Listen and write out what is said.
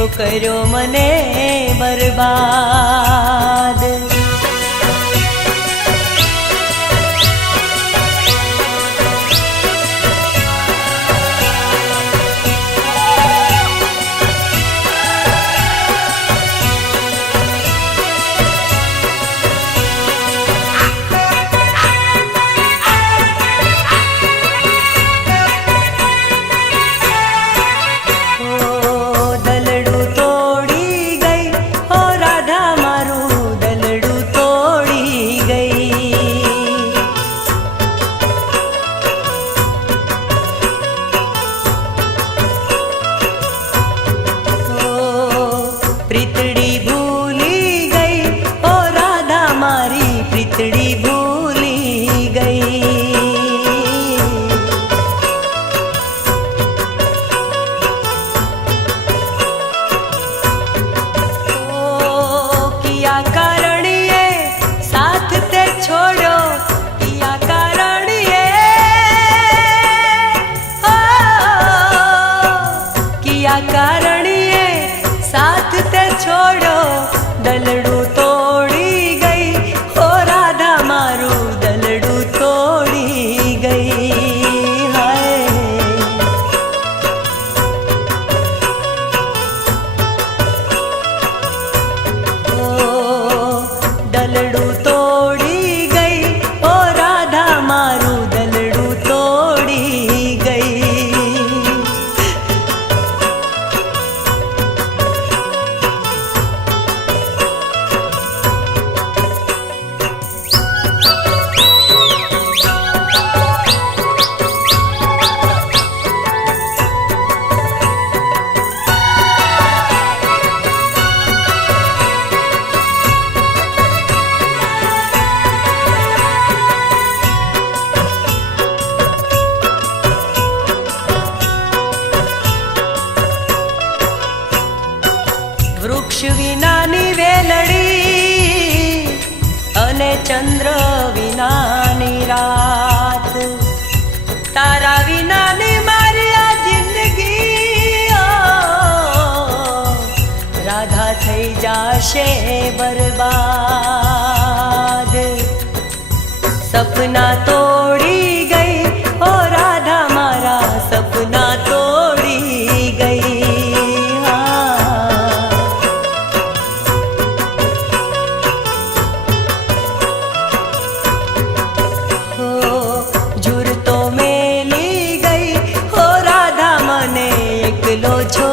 तो कर्यो मने बर्बाद। प्रीतड़ी भूली गई ओ राधा मारी प्रीतड़ी भूली गई। ओ किया कारण ये साथ ते छोड़ो, किया कारण ये ओ किया कारण ये साथ ते छोड़ो, दलड़ू तोड़ी गई ओ राधा मारू दलड़ू तोड़ी गई। हाय ओ दलड़ू तोड़ी गई ओ राधा मारू दलड़ू तोड़ी गई। वृक्ष विनानी वेलड़ी अने चंद्र विनानी रात, तारा विनानी मारी आ जिंदगी ओ राधा थई जाशे बर्बाद। सपना तोड़ी गई ओ राधा मारा सपना तोड़ी गई। झूर तो मेली गई हो राधा मने एकलो छो